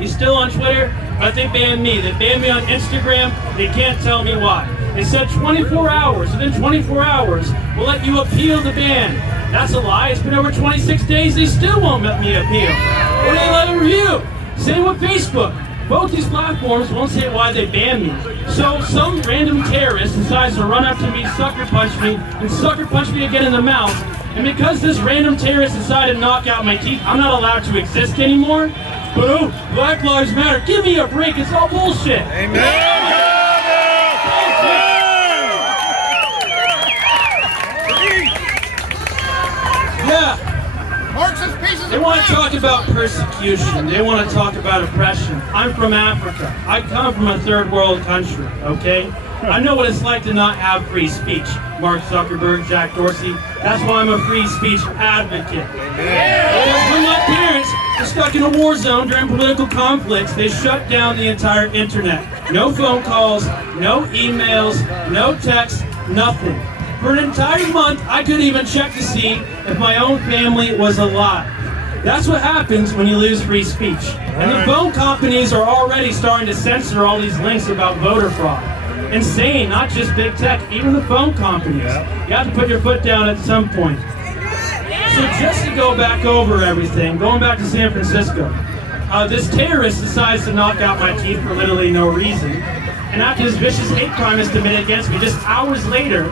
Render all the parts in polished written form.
He's still on Twitter, but they banned me. They banned me on Instagram. They can't tell me why. They said 24 hours. Within 24 hours, we'll let you appeal the ban. That's a lie. It's been over 26 days. They still won't let me appeal. Or they let a review. Same with Facebook. Both these platforms won't say why they banned me. So some random terrorist decides to run up to me, sucker punch me, and sucker punch me again in the mouth. And because this random terrorist decided to knock out my teeth, I'm not allowed to exist anymore. But oh, Black Lives Matter. Give me a break. It's all bullshit. Amen. Yeah. They want to talk about persecution. They want to talk about oppression. I'm from Africa. I come from a third world country, okay? I know what it's like to not have free speech. Mark Zuckerberg, Jack Dorsey. That's why I'm a free speech advocate. Because when my parents were stuck in a war zone during political conflicts, they shut down the entire internet. No phone calls, no emails, no texts, nothing. For an entire month, I couldn't even check to see if my own family was alive. That's what happens when you lose free speech. And the phone companies are already starting to censor all these links about voter fraud. Insane, not just big tech, even the phone companies. You have to put your foot down at some point. So just to go back over everything, going back to San Francisco, this terrorist decides to knock out my teeth for literally no reason. And after this vicious hate crime is committed against me, just hours later,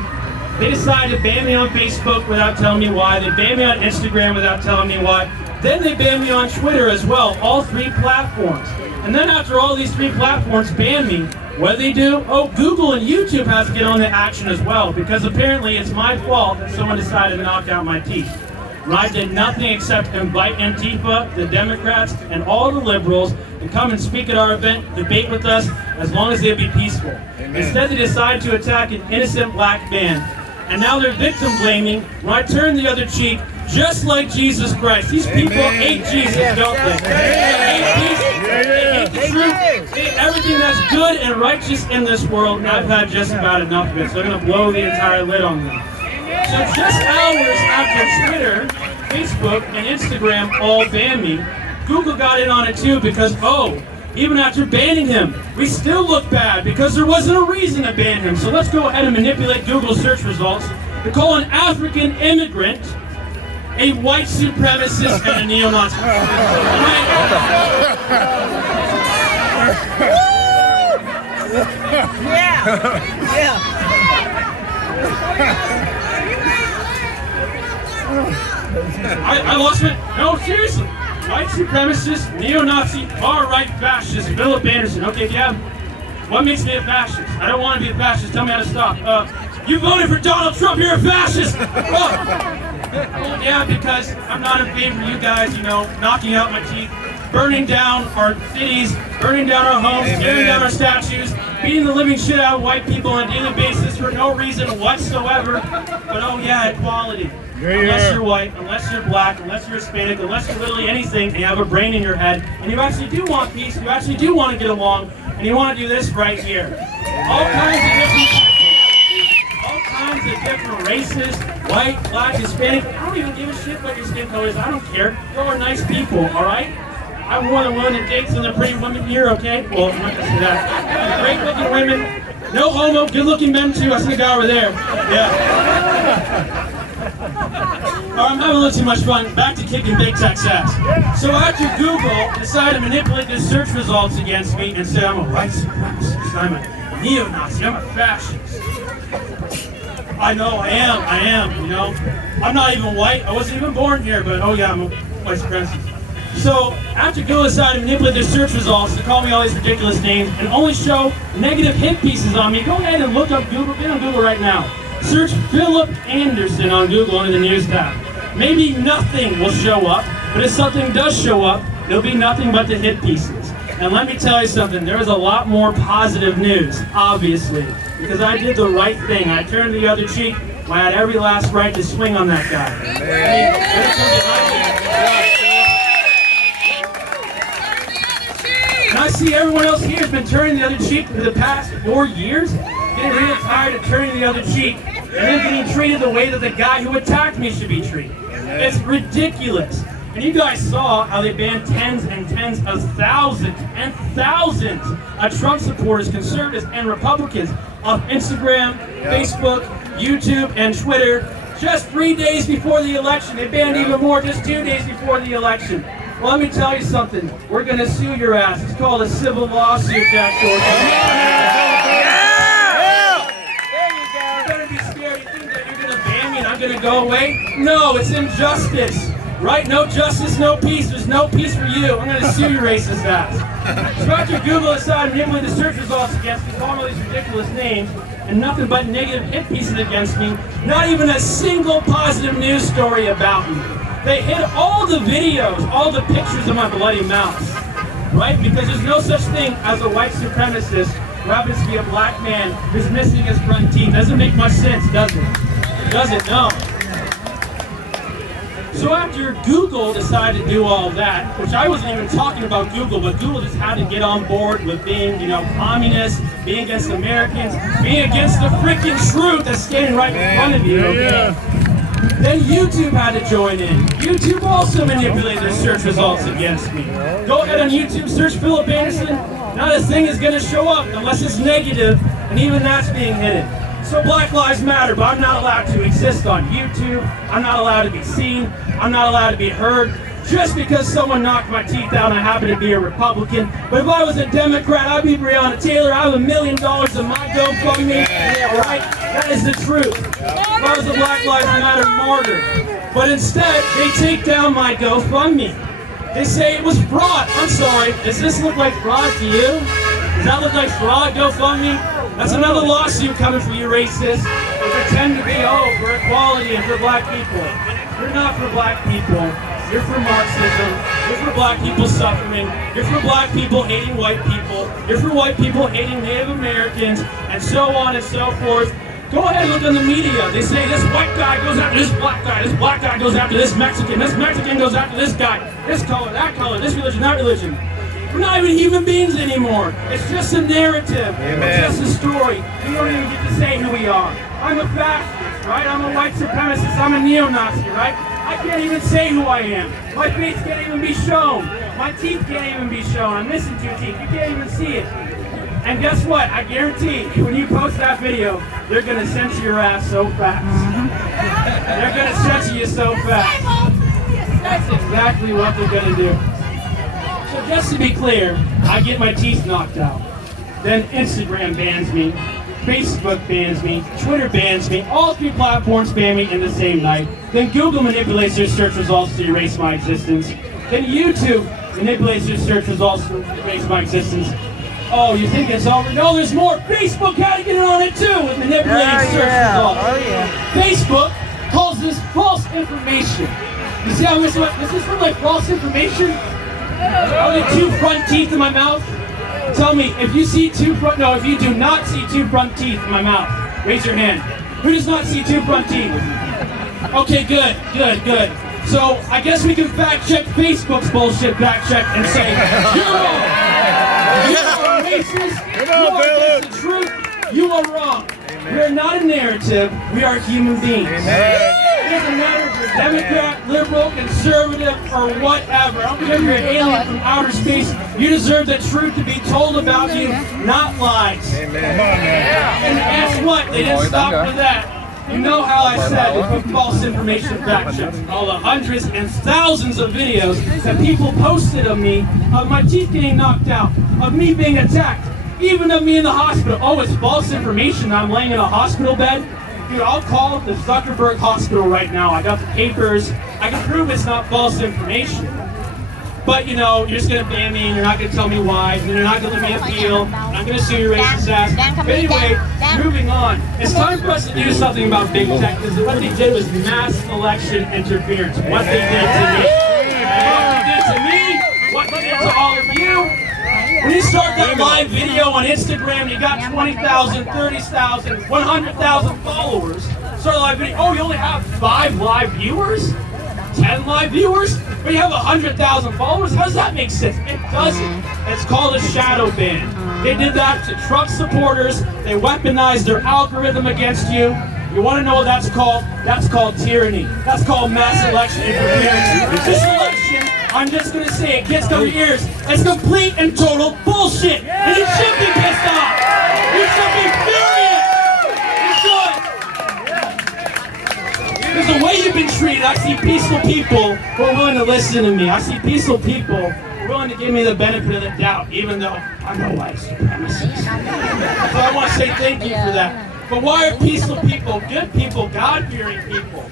they decided to ban me on Facebook without telling me why. They banned me on Instagram without telling me why. Then they banned me on Twitter as well, all three platforms. And then after all these three platforms ban me, what do they do? Oh, Google and YouTube has to get on the action as well, because apparently it's my fault that someone decided to knock out my teeth. And I did nothing except invite Antifa, the Democrats, and all the liberals to come and speak at our event, debate with us, as long as they'd be peaceful. Amen. Instead, they decided to attack an innocent black man. And now they're victim blaming when I turn the other cheek, just like Jesus Christ. These people hate Jesus, don't they? They hate Jesus, they hate the truth, they hate everything that's good and righteous in this world, and I've had just about enough of it, so they're going to blow the entire lid on them. So just hours after Twitter, Facebook, and Instagram all banned me, Google got in on it too because, oh, even after banning him, we still look bad because there wasn't a reason to ban him. So let's go ahead and manipulate Google's search results to call an African immigrant a white supremacist and a neo-Nazi. I lost it. No, seriously. White supremacist, neo-Nazi, far-right fascist, Philip Anderson. Okay, yeah. What makes me a fascist? I don't want to be a fascist. Tell me how to stop. You voted for Donald Trump. You're a fascist. Well, yeah, because I'm not in favor of you guys, you know, knocking out my teeth, burning down our cities, burning down our homes, tearing down our statues, beating the living shit out of white people on a daily basis for no reason whatsoever. But oh yeah, equality. Unless you're white, unless you're black, unless you're Hispanic, unless you're literally anything, and you have a brain in your head, and you actually do want peace, you actually do want to get along, and you want to do this right here. All kinds of different races, white, black, Hispanic. I don't even give a shit what your skin color is. I don't care. You are nice people, all right? I'm more than willing to date some of the pretty women here, okay? Well, I'm not gonna say that. Great looking women, no homo, good looking men too. I see a guy over there. Yeah. I'm having a little too much fun. Back to kicking big tech's ass. So after Google decided to manipulate the search results against me and say I'm a white supremacist, I'm a neo-Nazi, I'm a fascist. I know, I am, you know. I'm not even white, I wasn't even born here, but oh yeah, I'm a white supremacist. So after Google decided to manipulate their search results to call me all these ridiculous names and only show negative hit pieces on me, go ahead and look up Google, get on Google right now. Search Philip Anderson on Google under the news tab. Maybe nothing will show up, but if something does show up, it'll be nothing but the hit pieces. And let me tell you something, there is a lot more positive news, obviously, because I did the right thing. I turned the other cheek. I had every last right to swing on that guy. And I see everyone else here has been turning the other cheek for the past 4 years, getting really tired of turning the other cheek, and then getting treated the way that the guy who attacked me should be treated. It's ridiculous. And you guys saw how they banned tens and tens of thousands and thousands of Trump supporters, conservatives and Republicans off Instagram, Facebook, YouTube, and Twitter just 3 days before the election. They banned even more just 2 days before the election. Well, let me tell you something. We're going to sue your ass. It's called a civil lawsuit, Jack Dorsey. You better be scared. You think that you're going to ban me and I'm going to go away? No, it's injustice. Right? No justice, no peace. There's no peace for you. I'm going to sue your racist ass. So after Google decided to manipulate the search results against me, call me all these ridiculous names, and nothing but negative hit pieces against me, not even a single positive news story about me. They hid all the videos, all the pictures of my bloody mouth, right? Because there's no such thing as a white supremacist who happens to be a black man who's missing his front teeth. Doesn't make much sense, does it? Does it? No. So after Google decided to do all of that, which I wasn't even talking about Google, but Google just had to get on board with being, communist, being against Americans, being against the freaking truth that's standing right in front of you, okay? Then YouTube had to join in. YouTube also manipulated their search results against me. Go ahead on YouTube, search Philip Anderson. Not a thing is going to show up unless it's negative, and even that's being hidden. So Black Lives Matter, but I'm not allowed to exist on YouTube. I'm not allowed to be seen. I'm not allowed to be heard. Just because someone knocked my teeth out and I happen to be a Republican. But if I was a Democrat, I'd be Breonna Taylor. I have $1 million in my GoFundMe. Yeah, right? That is the truth. If I was a Black Lives Matter martyr. But instead, they take down my GoFundMe. They say it was fraud. I'm sorry. Does this look like fraud to you? Does that look like fraud, GoFundMe? That's another lawsuit coming for you racists who pretend to be, for equality and for black people. You're not for black people. You're for Marxism. You're for black people suffering. You're for black people hating white people. You're for white people hating Native Americans, and so on and so forth. Go ahead and look on the media. They say this white guy goes after this black guy goes after this Mexican goes after this guy, this color, this religion, that religion. We're not even human beings anymore. It's just a narrative. Amen. It's just a story. We don't even get to say who we are. I'm a fascist, right? I'm a white supremacist. I'm a neo-Nazi, right? I can't even say who I am. My face can't even be shown. My teeth can't even be shown. I'm missing 2 teeth. You can't even see it. And guess what? I guarantee when you post that video, they're going to censor your ass so fast. They're going to censor you so fast. That's exactly what they're going to do. So just to be clear, I get my teeth knocked out. Then Instagram bans me, Facebook bans me, Twitter bans me, all 3 platforms ban me in the same night. Then Google manipulates their search results to erase my existence. Then YouTube manipulates their search results to erase my existence. Oh, you think it's over? No, there's more. Facebook had to get in on it too with manipulating search results. Oh, yeah. Facebook calls this false information. You see how this is like false information? Only 2 front teeth in my mouth? Tell me, if you do not see 2 front teeth in my mouth, raise your hand. Who does not see 2 front teeth? Okay, good. So, I guess we can fact check Facebook's bullshit fact check and say, you're wrong. You are racist. You are against the truth. You are wrong. We are not a narrative. We are human beings. It doesn't matter if you're Democrat, liberal, conservative, or whatever. I don't care if you're an alien from outer space. You deserve the truth to be told about you, not lies. Amen. And guess what? They didn't stop for that. You know how I said they put false information fact checks. All the hundreds and thousands of videos that people posted of me, of my teeth getting knocked out, of me being attacked, even of me in the hospital. Oh, it's false information that I'm laying in a hospital bed? Dude, I'll call the Zuckerberg Hospital right now. I got the papers. I can prove it's not false information. But, you're just going to ban me, and you're not going to tell me why, and you're not going to let me appeal, and I'm going to sue your racist ass. But anyway, moving on. It's time for us to do something about big tech, because what they did was mass election interference. What they did to me. What they did to all of you. When you start that live video on Instagram, you got 20,000, 30,000, 100,000 followers. Start a live video. Oh, you only have 5 live viewers? 10 live viewers? But you have 100,000 followers? How does that make sense? It doesn't. It's called a shadow ban. They did that to Trump supporters. They weaponized their algorithm against you. You want to know what that's called? That's called tyranny. That's called mass election interference. This election speaking, I'm just gonna say it gets to your ears. It's complete and total bullshit. And you should be pissed off. You should be furious. You should. Because the way you've been treated, I see peaceful people who are willing to listen to me. I see peaceful people willing to give me the benefit of the doubt, even though I'm a white supremacist. So I want to say thank you for that. But why are peaceful people, good people, God-fearing people,